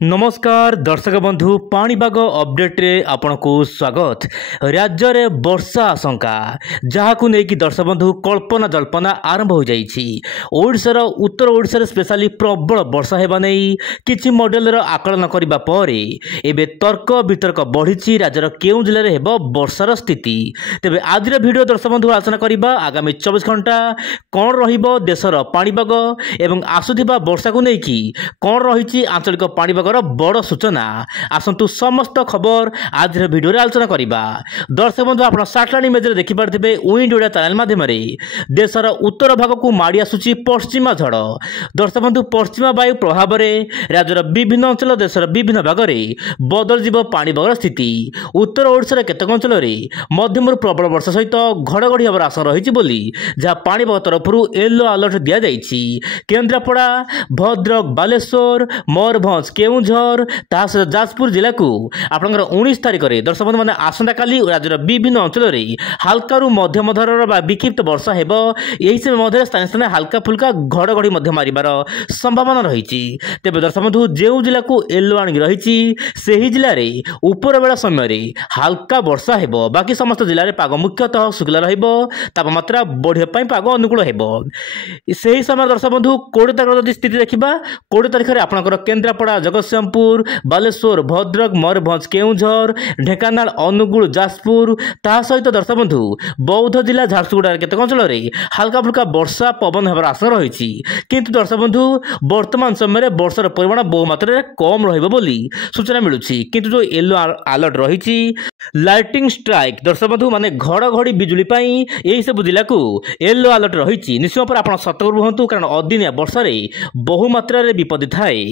नमस्कार दर्शक बंधु पाणीपाग अपडेट रे आपनको स्वागत। राज्य रे वर्षा आशंका जहाकु नेकी दर्शक बंधु कल्पना जल्पना आरंभ हो जाइछि। ओडिशार उत्तर ओडिशार स्पेशली प्रबल वर्षा हेबा नै किछि मॉडल रो आकलन करबा परे एबे तर्क वितर्क बढ़िछि राज्यर केउ जिल्ला रे हेबो वर्षार स्थिति। तेबे आजिर वीडियो दर्शक बंधु आलोचना करबा आगामी 24 घंटा कोन रहिबो देशर पाणीपाग एवं आसुथिबा वर्षा को नेकी कोन रहिछि आंचलिक पाणीपाग बड़ सूचना। आसतु समस्त खबर आज वीडियो रे आलोचना करिबा। दर्शक बंधु आप सैटेलाइट इमेज रे देखि पारथिबे विंड ओडिया चैनल माध्यम रे देशर उत्तर भाग को माड़ी आसुची पश्चिमा झड़। दर्शक बंधु पश्चिमा वायु प्रभाव रे राज्यर विभिन्न अंचल देशर विभिन्न भाग रे बदल जीव पाणीपाग स्थिति। उत्तर ओडिशा रे केतक अंचल रे मध्यम प्रबल वर्षा सहित घड़घड़ी होबार आशंका रहिछि बोली जहा पाणीपाग तरफरु येलो अलर्ट दिया जाइछि। केन्द्रापड़ा भद्रक बालेश्वर मयूरभंज केउझर जाजपुर जिला को आपनकर 19 तारिख रे दर्शक बंधु माने आसंता काली राज्यर विभिन्न अंचल रे हल्का रु मध्यम धरर बा विक्षिप्त वर्षा हेबो। एही समय मध्य स्थानीय स्थान हल्का फुल्का घड़घड़ी मध्य मारिबार संभावना रहिछि। तेबे दर्शक बंधु जेउ जिला को येलो आनि रहिछि सेही जिला रे ऊपर बेला समय रे हल्का वर्षा हेबो। बाकी समस्त जिला रे पाग मुख्यतः शुक्ला रहिबो। तापमात्रा बढ़िया पई पाग अनुकूल हेबो। सेही समय दर्शक बंधु 20 तारिख जदि स्थिति देखिबा 20 तारिख रे आपनकर केन्द्रापड़ा जगतसिंहपुर बालेश्वर भद्रक मयूरभंज केउझर ढेंकानाल अनुगुल जाजपुर ता सहित दर्शक बंधु बौद्ध जिला झारसुगुड़ा केतक अंचल रे हल्का फुल्का वर्षा पवन हेबार आशंका रहिछि। किंतु दर्शक बंधु वर्तमान समय वर्षार परिमाण बहु मात्रा कम रहिबो बोली सूचना मिलुछि। किंतु जो येलो अलर्ट रहिछि लाइटिंग स्ट्राइक दर्शक बंधु माने घड़घड़ी बिजुली पई एही सब जिला को येलो अलर्ट रहिछि। निश्चय पर आपण सतर्क रहंतु कारण अदिनिया वर्षा रे बहु मात्रा रे विपद थाए।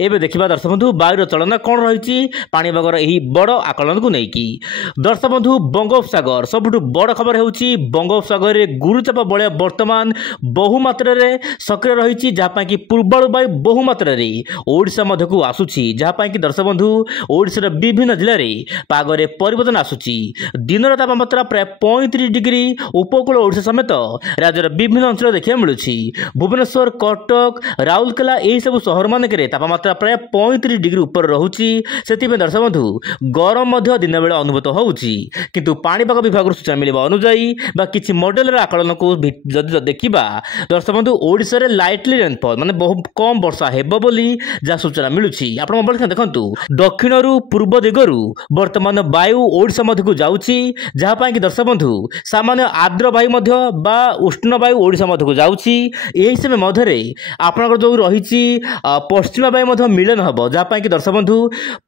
एबे देखिबा दर्शक बंधु वायुर चलन कौन रही पाणीपागर यही बड़ आकलन को लेकिन दर्शक बंधु बंगोपसागर सबुठ बड़ खबर होउछि बंगोपसागर रे गुरुचाप बलय वर्तमान बहु मात्रा रे सक्रिय रही जहाँ कि पूर्वाणु वायु बहु मात्रा रे ओडिशा मध्य को आसुछि जहाँ कि दर्शक बंधु ओडिशार विभिन्न जिले में पागरे परिवर्तन आसुछि। दिनर तापमात्रा प्राय 35 डिग्री उपकूल ओडिशा समेत राज्यर विभिन्न अंचल देखा मिलुछि। भुवनेश्वर कटक राउरकेला यही सब सहर मानक तापमात्रा प्राय 35 डिग्री ऊपर रहुछि। सेतिबे दर्शक बंधु गरम मध्य दिन बेले अनुभूत होउछि। किंतु पाणीपाग विभाग सूचना मिलिबा अनुसायी बा किछि मॉडल रा आकलन को जदि देखिबा दर्शक बंधु ओडिसा रे लाइटली रेनफॉल माने बहुत कम वर्षा हेबो बोली जा सूचना मिलुछि। आपण मोबाइल के देखंतु दक्षिण रु पूर्व दिगरु वर्तमान वायु ओडिसा मध्य को जाउछि जहा पय कि दर्शक बंधु सामान्य आर्द्र वायु मध्य बा उष्ण वायु ओडिसा मध्य को जाउछि। एही समय मध्य रे आपनकर जो रहिछि पश्चिम वायु मध्य मिलन हबो जहा पय कि दर्शक बंधु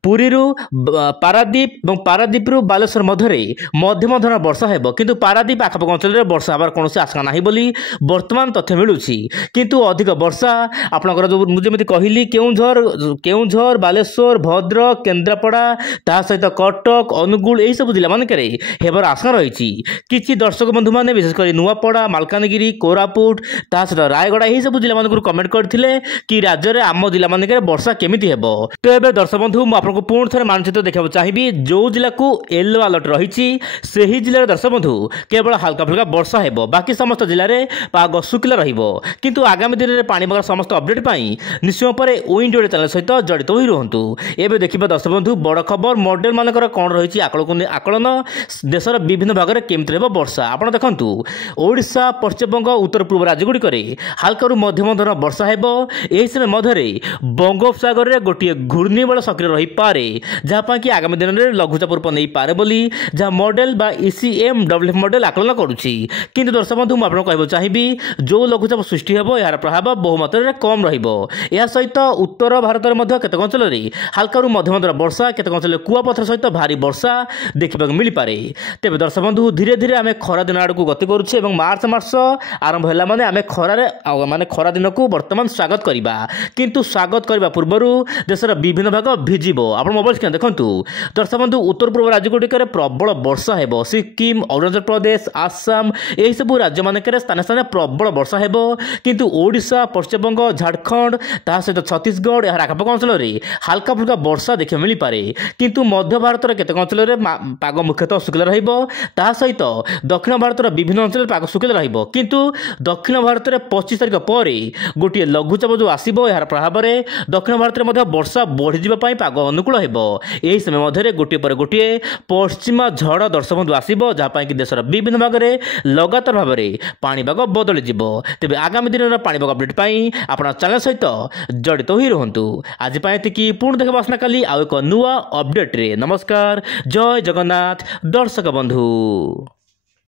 पुरी रु पारादीप और पारादीप रु बालेश्वर मध्य मध्यम धरण वर्षा हेबो। किंतु पारादीप आखपाख अंचल रे वर्षा हबार कोनोसी आशंका नाही बोली वर्तमान तथ्य मिलुछि। किंतु अधिक वर्षा आपनकर जो जेमिति कहिली केउझर बालेश्वर भद्रक केन्द्रापड़ा ता सहित कटक अनुगुल एही सब जिला मानकरे हेबार आशंका रहिछि। किछि दर्शक बंधु माने विशेष करी नुआपड़ा मालकानगिरी कोरापुट ता सहित रायगड़ा एही सब जिला मानकरू कमेंट करथिले कि राज्य रे आम जिला मानकरे वर्षा केमिति हेबो। तो एबे दर्शक बंधु मु आपको पुणी थे मानचित्र देखा चाहिए जो जिला को येलो अलर्ट रही से जिले दर्शक बंधु केवल हल्का फुल्का वर्षा हेबो। बाकी समस्त जिले में पाग शुक्ला रहिबो। किंतु आगामी दिन में पाणीपाग समस्त अपडेट पाई निश्चय पर विंड ओडिया चैनल सहित जड़ित हो रुहतु। एबे देखिबा दर्शक बंधु बड़ खबर मॉडल मानकर कौन रही आकलन देशर विभिन्न भाग में केमती रहबो वर्षा। आपण देखंतु ओडिशा पश्चिमबंग उत्तर पूर्व राज्य गुड़िक हल्का रु मध्यम धरण वर्षा हेबो। एही समय मध्य बंगोपसागर रे गोटे घूर्णिबल सक्रिय रही पारे जहाँ कि आगामी दिन में लघुचाप रूप नहीं पारे बोली जहाँ मॉडल बा ECMWF मॉडल आकलन करुछि। किंतु दर्शक बंधु मुझे कहना चाहिए जो लघुचाप सृष्टि हेबो यार प्रभाव बहु मात्रा कम रहिबो। या सहित उत्तर भारत में केतक अंचल हल्का रु मध्यम धरण वर्षा केतक अंचल कुआपथर सहित भारी वर्षा देखा मिल पारे। तेज दर्शक बंधु धीरे धीरे आम खरा दिन आड़ को गति करुच्छे मार्च मास आरंभ है माने आम माने खरा दिन को बर्तमान स्वागत करवा। किंतु स्वागत करने पूर्व देशर विभिन्न भाग भिजिबो। आप मोबाइल स्क्रीन देखंतु दर्शक बंधु उत्तर पूर्व राज्य गुड़िक प्रबल वर्षा हेबो। सिक्किम अरुणाचल प्रदेश आसाम यही सब राज्य मानक स्थान स्थान प्रबल वर्षा हेबो। किंतु ओडिशा पश्चिमबंग झारखंड ता सहित छत्तीसगढ़ यार आखपाख अंचल हल्का फुल्का वर्षा देखा मिल पारे। किंतु मध्य भारत केतक अंचल पाग मुख्यतः शुक्ला रहिबो। ता सहित दक्षिण भारत विभिन्न अंचल पाग शुक्ला रहिबो। किंतु दक्षिण भारत में 25 तारिख पर गोटे लघुचाप जो आसिबो यार प्रभाव में दक्षिण भारत में ବର୍ଷା ବଢ଼ିଯିବା ପାଇଁ ପାଗ ଅନୁକୂଳ ହେବ। ଏହି ସମୟ ମଧ୍ୟରେ ଗୋଟିଏ ପରେ ଗୋଟିଏ ପଶ୍ଚିମା ଝଡ଼ ଦର୍ଶକ ବନ୍ଧୁ ଆସିବ, ଯାହା ପାଇଁ କି ଦେଶର ବିଭିନ୍ନ ଭାଗରେ ଲଗାତାର ଭାବରେ ପାଣିପାଗ ବଦଳିଯିବ। ତେବେ ଆଗାମୀ ଦିନର ପାଣିପାଗ ଅପଡେଟ୍ ପାଇଁ ଆପଣ ଚ୍ୟାନେଲ ସହିତ ଜଡ଼ିତ ହୋଇ ରୁହନ୍ତୁ। ଆଜି ପାଇଁ ଏତିକି, ପୁଣି ଦେଖିବା ଆସନ୍ତାକାଲି ଆଉ ଏକ ନୂଆ ଅପଡେଟ୍ରେ। ନମସ୍କାର, ଜୟ ଜଗନ୍ନାଥ ଦର୍ଶକ ବନ୍ଧୁ।